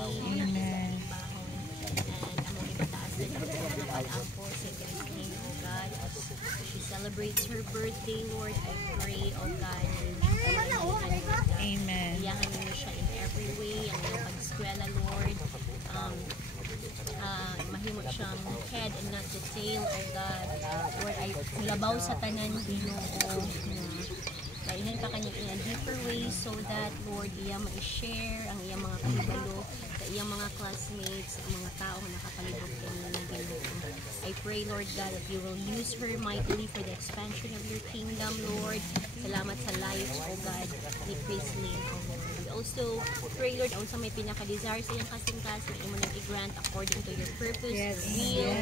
Amen. And among ipataas na ito mga pag-ampo si Christine, oh God. She celebrates her birthday, Lord. I pray, oh God, Amen. iyahan mo siya in every way. Ang iyong pag-eskwela, Lord. Mahimot siyang head and not the tail, oh God. Lord, ay labaw sa tanan, Ginoo. Kailan pa kanya in a deeper way so that, Lord, iya ma-share ang iyang mga kahibalo sa iyang mga classmates, ang mga tao na nakapalibot kanya na Ginoo. I pray, Lord God, that you will use her mightily for the expansion of your kingdom, Lord. Salamat sa life, oh God, ni Chrislyn, oh Lord. We also pray, Lord, ang sa may pinaka-desire sa iyang kasing-kasing, imo nang i-grant according to your purpose, your will,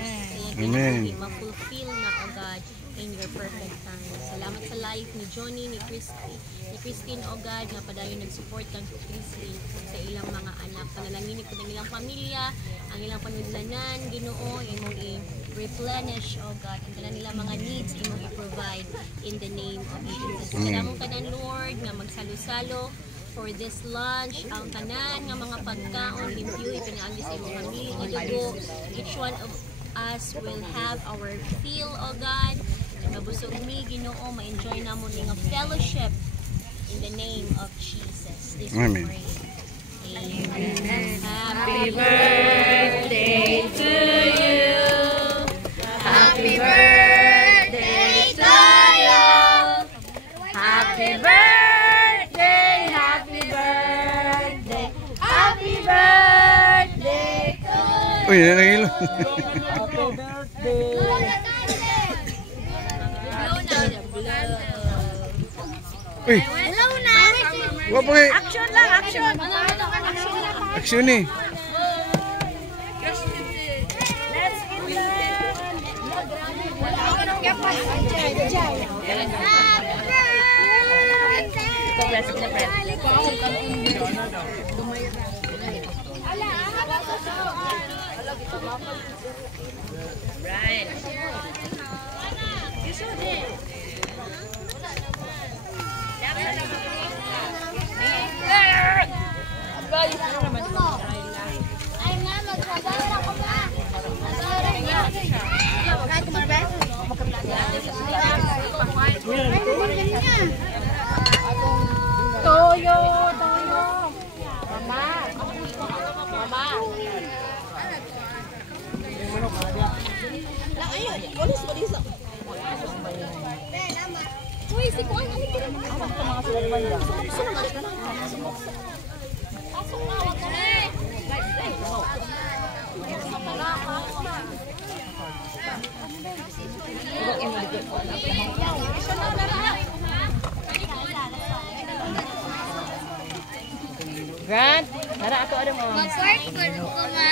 Amen. ma-fulfill na, oh God, in your perfect time. Salamat sa life ni Johnny, ni Christine, oh God, nga padayon nag-support kang Christine sa ilang mga anak. Panalangin ko ng ilang pamilya, ang ilang panudlanan, Ginoo, imong i-replenish, oh God, ang tanan nila mga needs, imong i-provide in the name of Jesus. Salamat ka na, Lord, nga magsalo-salo for this lunch, ang tanan nga mga pagkaon, limpyo, ipinaagi sa imong pamilya nga dugo. Each one of us will have our feel, oh God. Nabusog mi, Ginoo, ma-enjoy na mo ng fellowship in the name of Jesus. This we Amen. pray. Amen. Happy birthday to you. Happy birthday to you. Happy birthday, happy birthday, happy birthday to you. Uy, nanahilo. Uy, Hello na. wala pa kayo. Action lang, action. Aksyon eh. Let's Brian. Toyo. Mama. Uy, si Kuan, ano ka naman? Pasok na, wag ka na. Grant, nara ako ada mo. Mag-work ko ma.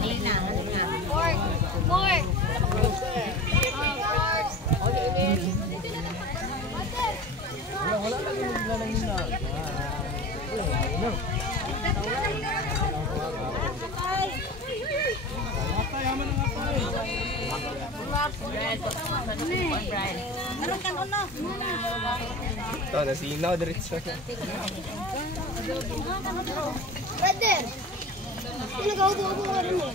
Halina. Work. Ito, nasinaw, diretso. Brother. Nag-aubo-aubo ka rin eh.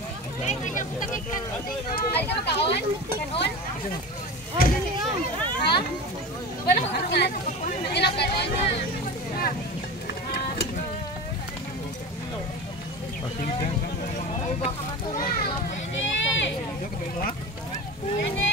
Ay, ka makaon? Kanon? Oh, ganun yan. Ha? Wala kang kanon? Hindi na kanon? Nene!